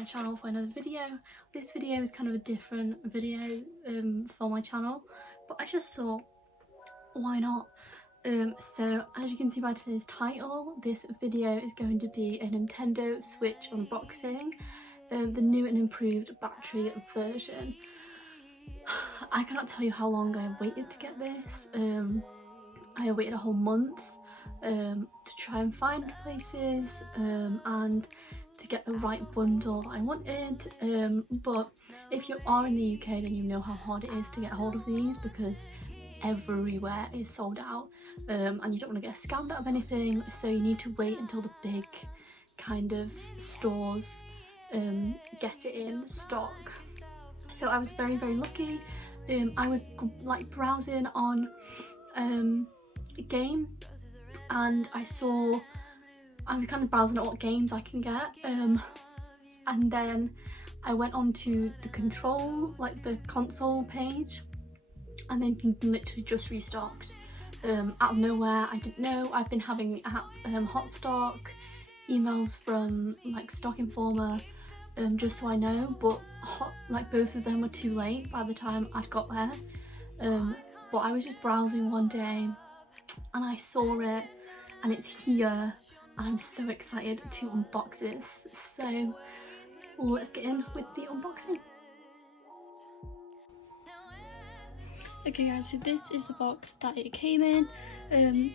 my channel for another video. This video is kind of a different video for my channel, but I just thought, why not? So as you can see by today's title, this video is going to be a Nintendo Switch unboxing, the new and improved battery version. I cannot tell you how long I have waited to get this. I have waited a whole month to try and find places and to get the right bundle I wanted, but if you are in the UK then you know how hard it is to get a hold of these because everywhere is sold out, and you don't want to get scammed out of anything, so you need to wait until the big kind of stores get it in stock. So I was very lucky. I was like browsing on a game and I was kind of browsing at what games I can get, and then I went on to the control, like the console page, and then literally just restocked out of nowhere. I didn't know. I've been having hot stock emails from like Stock Informer, just so I know, but like both of them were too late by the time I'd got there. But I was just browsing one day and I saw it and it's here and I'm so excited to unbox this. So let's get in with the unboxing. Okay guys, so this is the box that it came in, and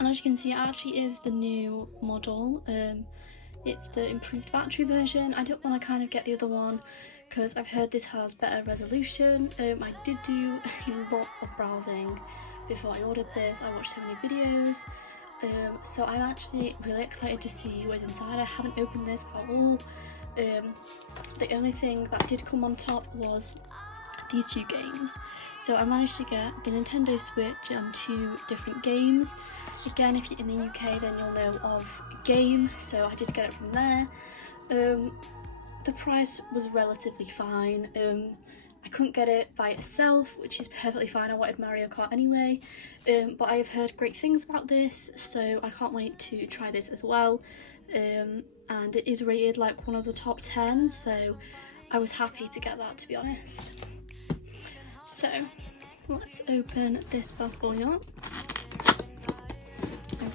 as you can see it actually is the new model. It's the improved battery version. I don't want to kind of get the other one because I've heard this has better resolution. I did do lots of browsing before I ordered this. I watched so many videos, so I'm actually really excited to see what's inside. I haven't opened this at all. The only thing that did come on top was these two games. So I managed to get the Nintendo Switch and 2 different games. Again, if you're in the UK then you'll know of Game, so I did get it from there. The price was relatively fine. I couldn't get it by itself, which is perfectly fine. I wanted Mario Kart anyway, but I have heard great things about this, so I can't wait to try this as well. And it is rated like one of the top 10, so I was happy to get that, to be honest. So let's open this bad boy up.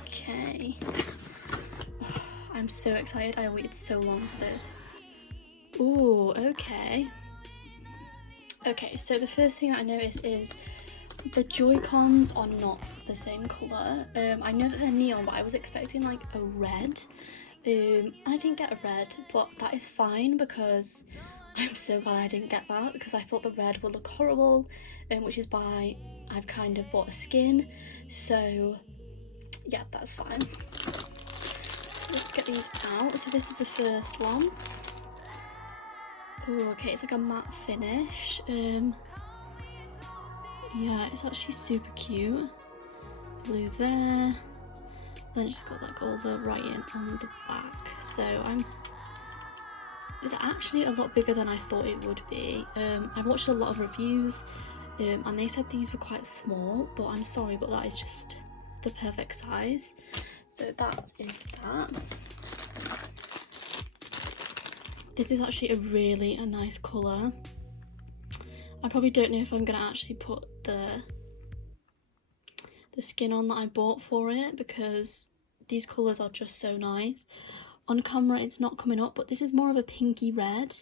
Okay. Oh, I'm so excited. I waited so long for this. Ooh, okay. Okay, so the first thing that I noticed is the Joy-Cons are not the same colour. I know that they're neon, but I was expecting like a red. I didn't get a red, but that is fine because I'm so glad I didn't get that because I thought the red would look horrible, which is why I've kind of bought a skin. So yeah, that's fine. So let's get these out. So this is the first one. Oh, okay, it's like a matte finish. Yeah, it's actually super cute. Blue there. Then it's just got like all the writing on the back. So it's actually a lot bigger than I thought it would be. I've watched a lot of reviews and they said these were quite small, but I'm sorry, but that is just the perfect size. So that is that. This is actually a nice colour. I probably don't know if I'm gonna actually put the skin on that I bought for it because these colours are just so nice. On camera it's not coming up, but this is more of a pinky red.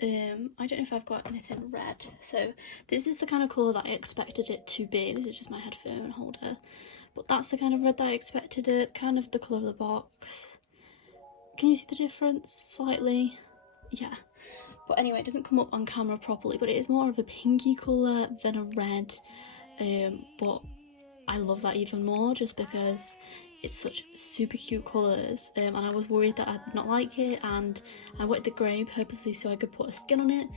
I don't know if I've got anything red. So this is the kind of colour that I expected it to be. This is just my headphone holder. But that's the kind of red that I expected it, kind of the colour of the box. Can you see the difference slightly? Yeah. But anyway, it doesn't come up on camera properly, but it is more of a pinky colour than a red. But I love that even more just because it's such super cute colours, and I was worried that I'd not like it, and I wanted the grey purposely so I could put a skin on it.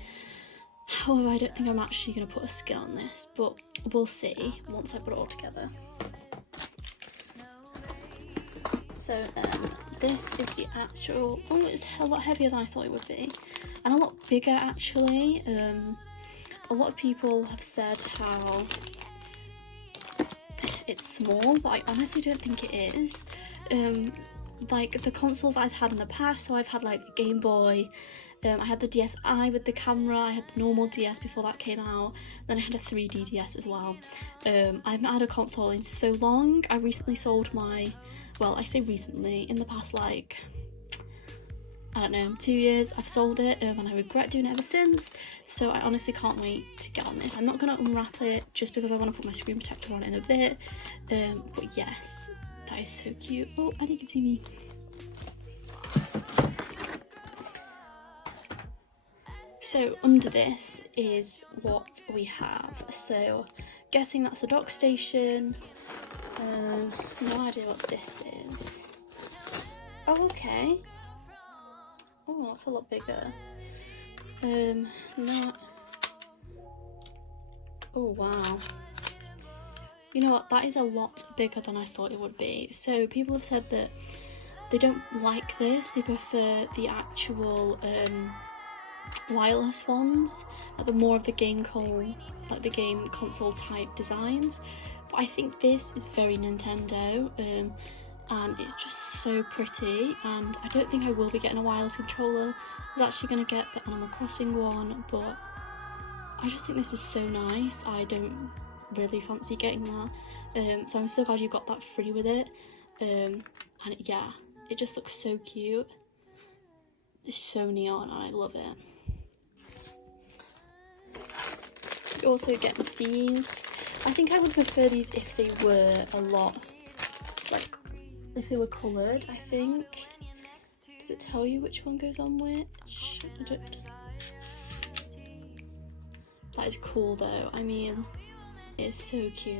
However, I don't think I'm actually going to put a skin on this, but we'll see once I put it all together. So this is the actual, oh, it's a lot heavier than I thought it would be, and a lot bigger actually. A lot of people have said how it's small, but I honestly don't think it is. Like the consoles I've had in the past, so I've had like a Game Boy, I had the DSi with the camera, I had the normal DS before that came out, then I had a 3D DS as well. I've not had a console in so long. I recently sold my, well, I say recently, in the past like, I don't know, 2 years I've sold it, and I regret doing it ever since, so I honestly can't wait to get on this. I'm not going to unwrap it just because I want to put my screen protector on in a bit, but yes, that is so cute. Oh, and you can see me. So under this is what we have. So guessing that's the dock station. No idea what this is. Oh, okay. Oh, that's a lot bigger. No. Oh wow. You know what? That is a lot bigger than I thought it would be. So people have said that they don't like this. They prefer the actual wireless ones, like the more of the game console type designs. But I think this is very Nintendo, and it's just so pretty. And I don't think I will be getting a wireless controller. I was actually going to get the Animal Crossing one, but I just think this is so nice. I don't really fancy getting that, so I'm so glad you got that free with it. And yeah, it just looks so cute. It's so neon and I love it. You also get these. I think I would prefer these if they were a lot, like, if they were coloured, I think. Does it tell you which one goes on which? I don't... That is cool though. I mean, it's so cute.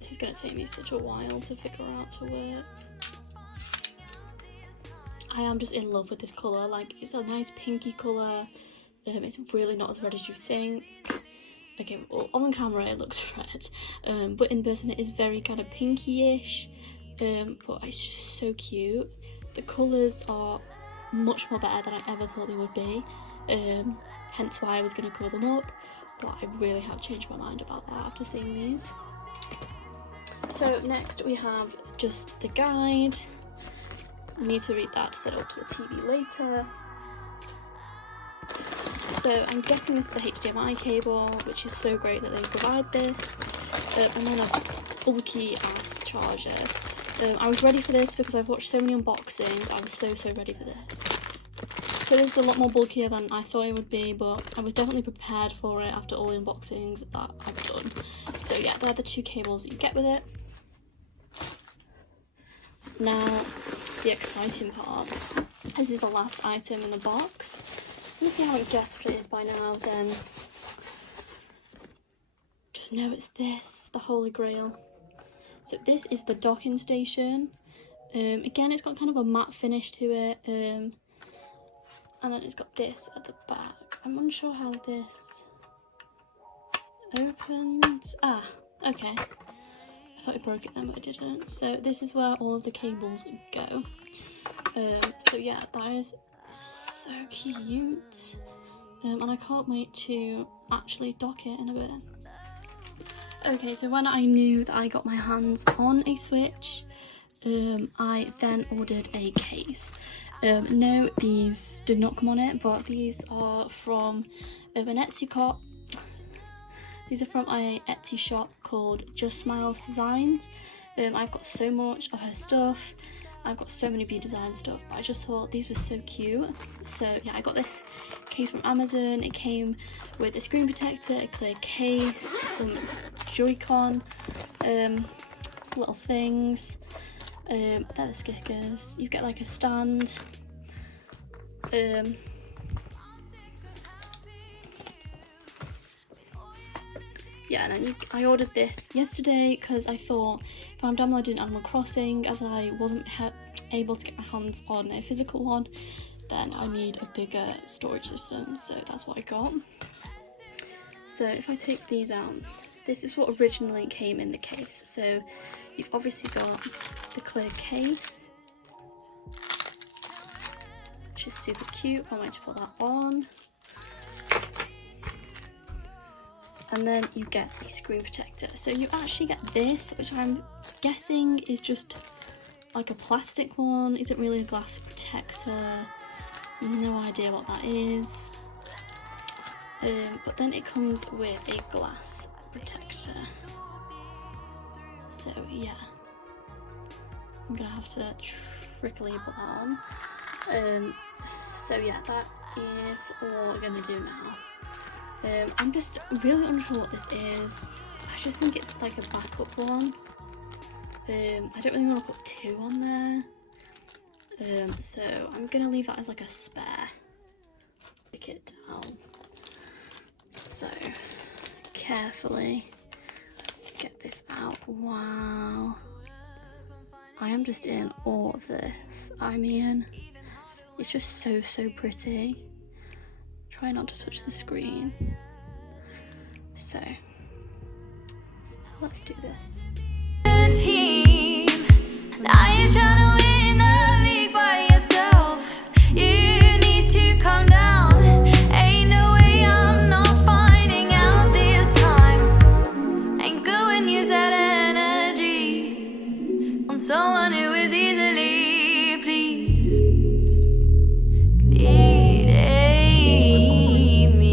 This is going to take me such a while to figure out to work. I am just in love with this colour. Like, it's a nice pinky colour. It's really not as red as you think. Okay, well, on camera it looks red, but in person it is very kind of pinky-ish, but it's just so cute. The colours are much more better than I ever thought they would be, hence why I was going to colour them up, but I really have changed my mind about that after seeing these. So next we have just the guide. I need to read that to set up to the TV later. So I'm guessing this is a HDMI cable, which is so great that they provide this, and then a bulky ass charger. I was ready for this because I've watched so many unboxings. I was so ready for this. So this is a lot more bulkier than I thought it would be, but I was definitely prepared for it after all the unboxings that I've done. So yeah, they're the two cables that you get with it. Now, the exciting part. This is the last item in the box. And if you haven't guessed what it is by now, then just know it's this, the Holy Grail. So this is the docking station. Again, it's got kind of a matte finish to it, and then it's got this at the back. I'm unsure how this opens. Ah, okay. I thought I broke it then, but I didn't. So this is where all of the cables go. So yeah, that is so cute, and I can't wait to actually dock it in a bit. Okay, so when I knew that I got my hands on a Switch, I then ordered a case. No, these did not come on it, but these are from an Etsy shop. These are from a Etsy shop called Just Smiles Designs. I've got so much of her stuff. I've got so many beauty design stuff, but I just thought these were so cute. So yeah, I got this case from Amazon. It came with a screen protector, a clear case, some Joy-Con little things. They're the stickers. You get like a stand. Yeah, and then I ordered this yesterday because I thought if I'm downloading Animal Crossing, as I wasn't able to get my hands on a physical one, then I need a bigger storage system, so that's what I got. So if I take these out, this is what originally came in the case. So you've obviously got the clear case, which is super cute. I want to put that on. And then you get a screen protector. So you actually get this, which I'm guessing is just like a plastic one. Isn't really a glass protector. No idea what that is. But then it comes with a glass protector. So yeah, I'm gonna have to trickily put that on. So yeah, that is what we're gonna do now. I'm just really unsure what this is. I just think it's like a backup one. I don't really want to put 2 on there. So I'm gonna leave that as like a spare. Stick it down. So carefully get this out. Wow, I am just in awe of this. I mean, it's just so pretty. Try not to touch the screen. So let's do this. Team. Now you're trying to win the league by yourself. You need to calm down. Ain't no way I'm not finding out this time. And go and use that energy on someone who is easily pleased. Leading me.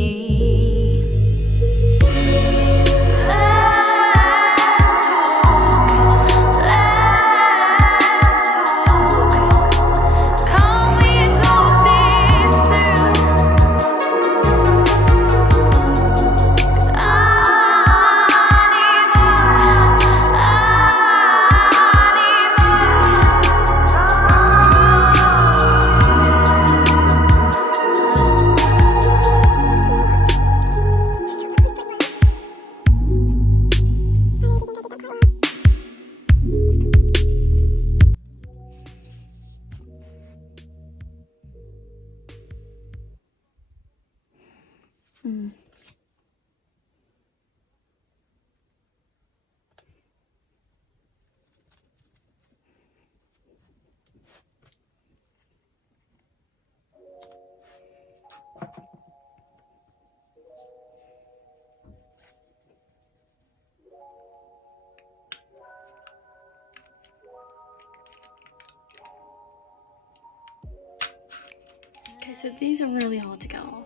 Okay, so these are really hard to get off.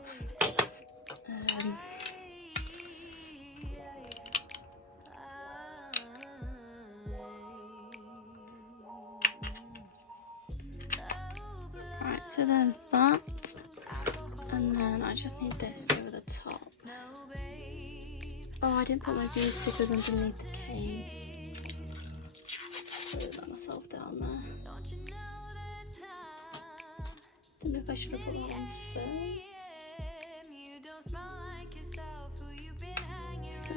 Right, so there's that, and then I just need this over the top. Oh, I didn't put my glue stickers underneath the case. Let myself down there. Don't know if I should have put that on first. So.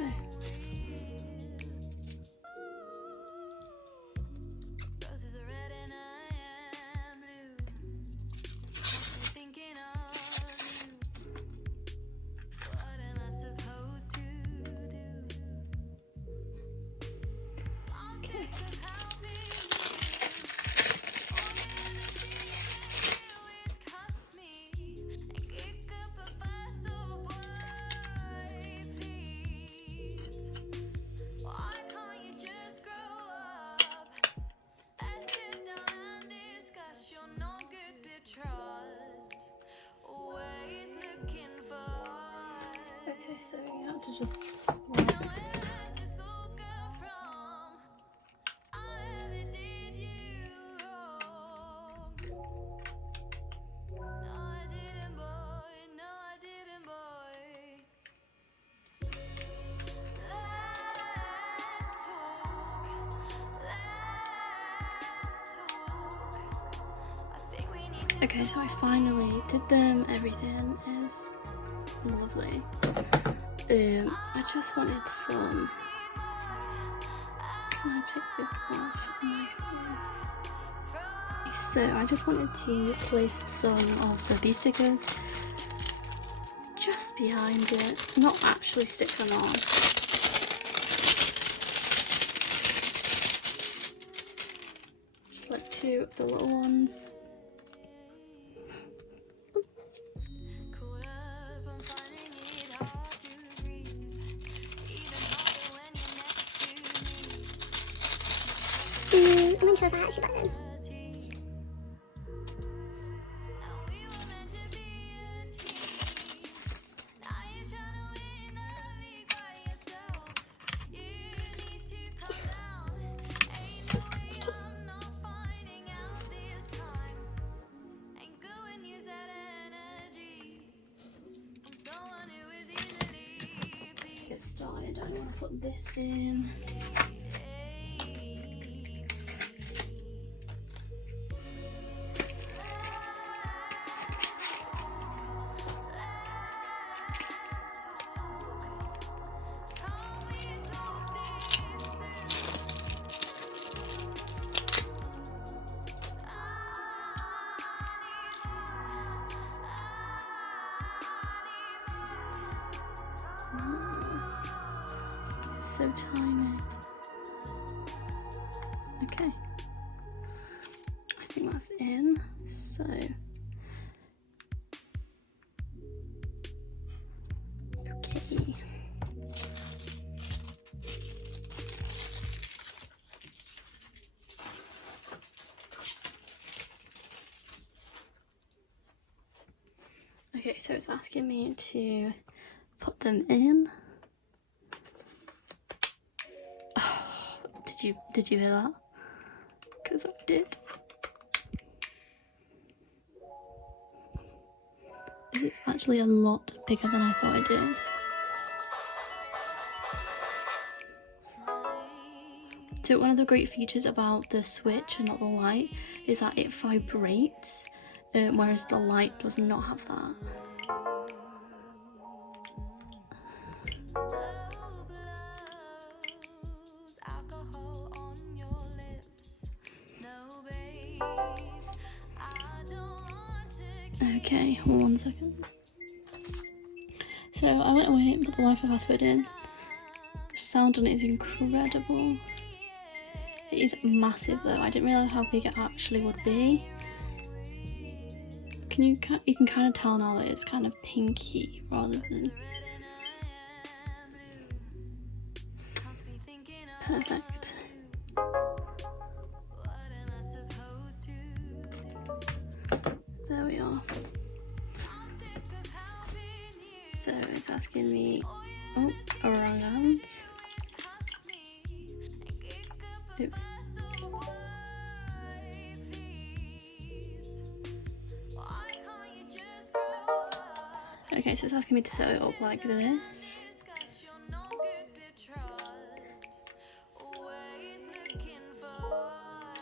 Okay, so you have to just slide it. Okay, so I finally did them. Everything is lovely. I just wanted some. Can I take this off nicely? So I just wanted to place some of the bee stickers just behind it, not actually stick them on. Just like 2 of the little ones. I'm unsure if I actually got them. don't want to put this in. So tiny. Okay, I think that's in. So okay. Okay, so it's asking me to put them in. Did you hear that? Because I did. This is actually a lot bigger than I thought it did. So one of the great features about the switch and not the light is that it vibrates, whereas the light does not have that. Okay, 1 second. So I went away and put the Wi-Fi password in. The sound on it is incredible. It is massive though. I didn't realise how big it actually would be. You can kind of tell now that it's kind of pinky rather than perfect. There we are. So it's asking me, oh, wrong hands. Oops. Okay, so it's asking me to set it up like this.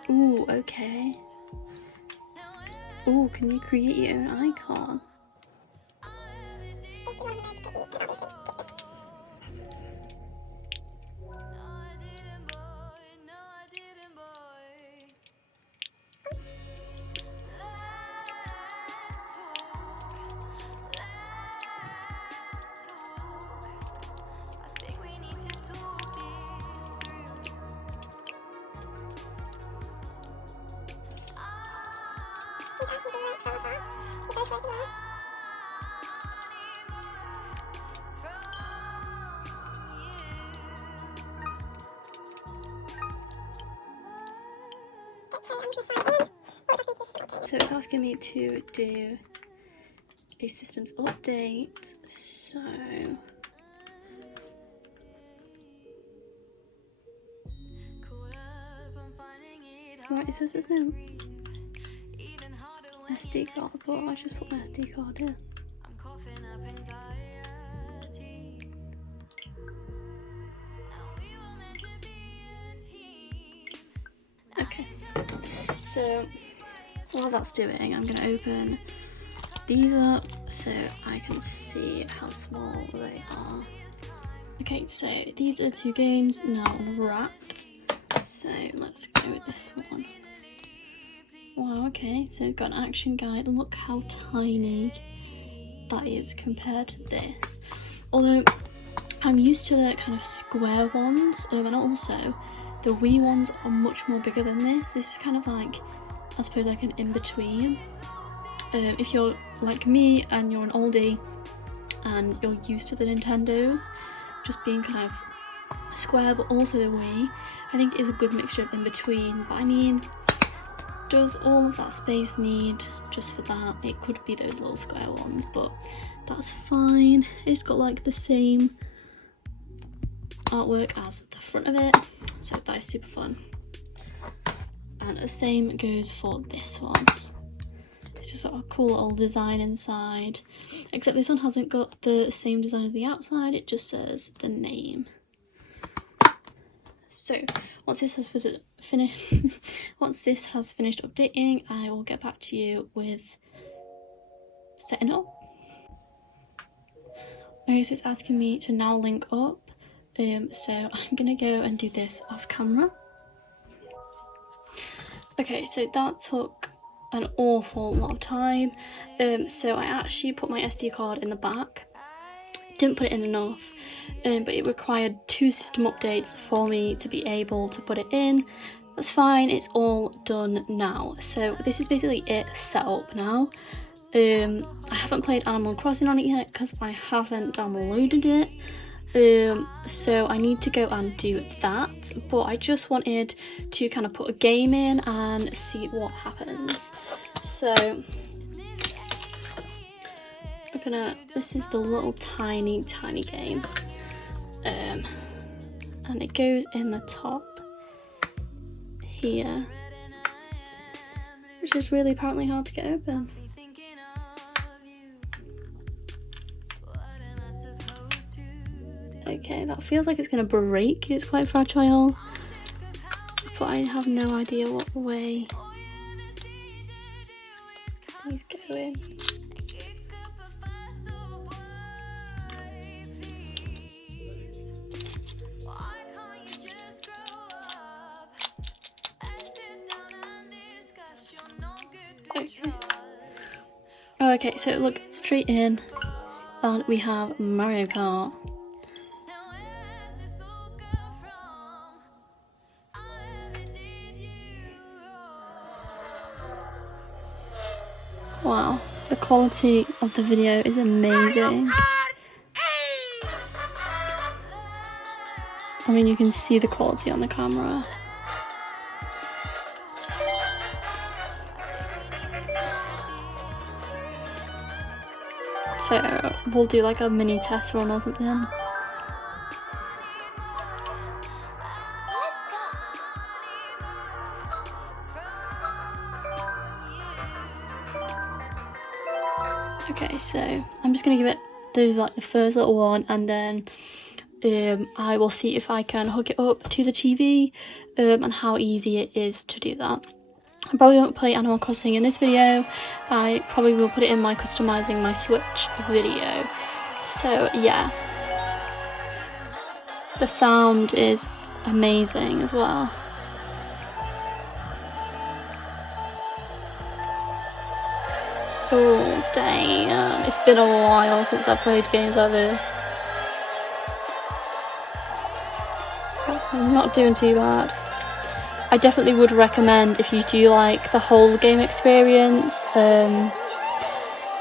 Ooh, okay. Ooh, can you create your own icon? So it's asking me to do a systems update, so right, it says there's no SD card, but I just put my SD card in. Okay, so while that's doing, I'm going to open these up so I can see how small they are. Okay, so these are 2 games now wrapped, so let's go with this one. Wow, okay, so we've got an action guide. Look how tiny that is compared to this. Although I'm used to the kind of square ones, and also the Wii ones are much more bigger than this. This is kind of like, I suppose, like an in-between. If you're like me and you're an oldie and you're used to the Nintendos just being kind of square, but also the Wii, I think is a good mixture of in-between. But I mean, does all of that space need just for that? It could be those little square ones, but that's fine. It's got like the same artwork as the front of it, so that is super fun. And the same goes for this one. It's just got a cool little design inside, except this one hasn't got the same design as the outside. It just says the name. So once this has finished updating, I will get back to you with setting up. Okay, so it's asking me to now link up. So I'm gonna go and do this off camera. Okay, so that took an awful lot of time. So I actually put my SD card in the back. Didn't put it in enough, but it required 2 system updates for me to be able to put it in. That's fine, it's all done now. So this is basically it set up now. I haven't played Animal Crossing on it yet because I haven't downloaded it. So I need to go and do that, but I just wanted to kind of put a game in and see what happens. So this is the little tiny game, and it goes in the top here, which is really apparently hard to get open. Okay, that feels like it's gonna break. It's quite fragile, but I have no idea what way he's going. Okay, so look straight in, and we have Mario Kart. Wow, the quality of the video is amazing. I mean, you can see the quality on the camera. So we'll do like a mini test run or something. Okay, so I'm just gonna give it the first little one, and then I will see if I can hook it up to the TV, and how easy it is to do that. I probably won't play Animal Crossing in this video. I probably will put it in my customizing my Switch video. So yeah, the sound is amazing as well. Oh damn, it's been a while since I played games like this. I'm not doing too bad. I definitely would recommend, if you do like the whole game experience and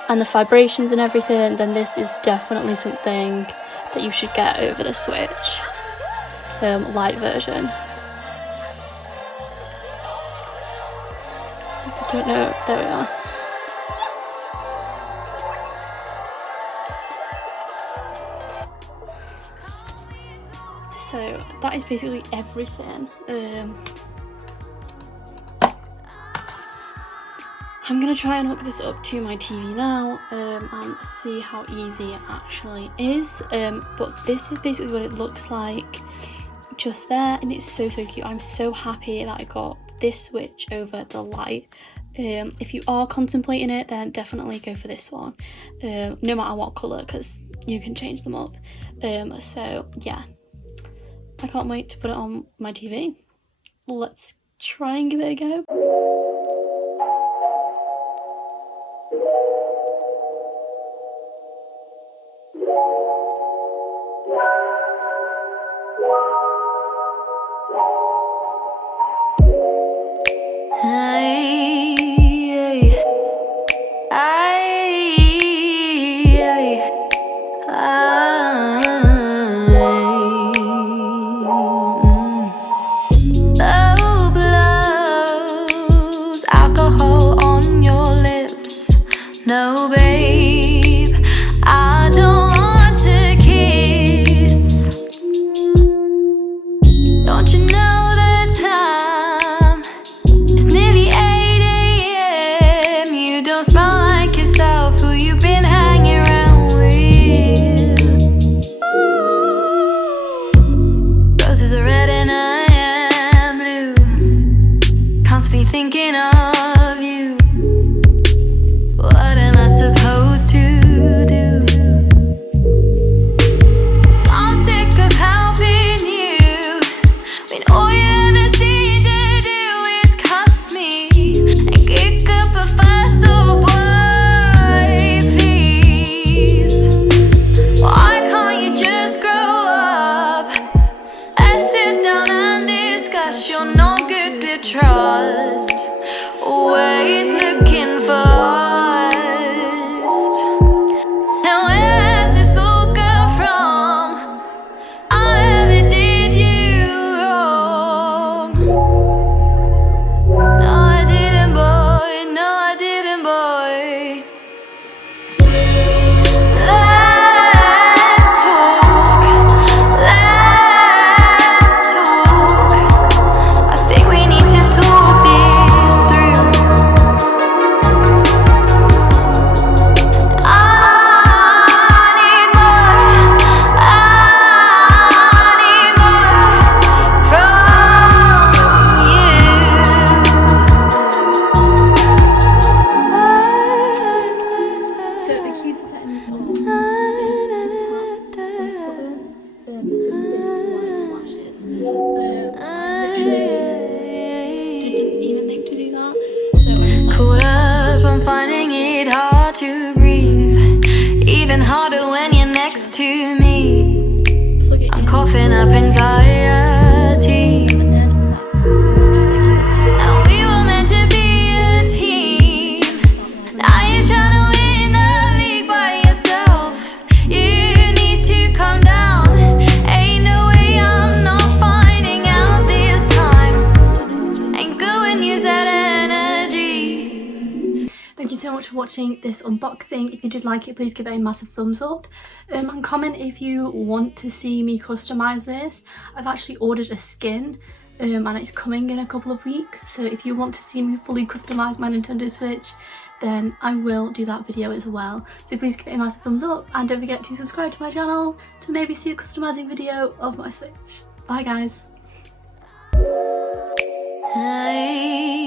the vibrations and everything, then this is definitely something that you should get over the Switch Lite version. I don't know, there we are. So that is basically everything. I'm gonna try and hook this up to my TV now and see how easy it actually is. But this is basically what it looks like just there, and it's so cute. I'm so happy that I got this Switch over the Lite. If you are contemplating it, then definitely go for this one, no matter what colour, because you can change them up. So yeah, I can't wait to put it on my TV. Let's try and give it a go. me. Plug it I'm in. coughing up anxiety. And then And we were meant to be a team. Now you're trying to win the league by yourself. You need to calm down. Ain't no way I'm not finding out this time. Ain't good when you said energy. thank you so much for watching this unboxing. If you did like it, please give it a massive thumbs up. And comment if you want to see me customise this. I've actually ordered a skin and it's coming in a couple of weeks. So if you want to see me fully customise my Nintendo Switch, then I will do that video as well. So please give it a massive thumbs up and don't forget to subscribe to my channel to maybe see a customising video of my Switch. Bye guys. Hey.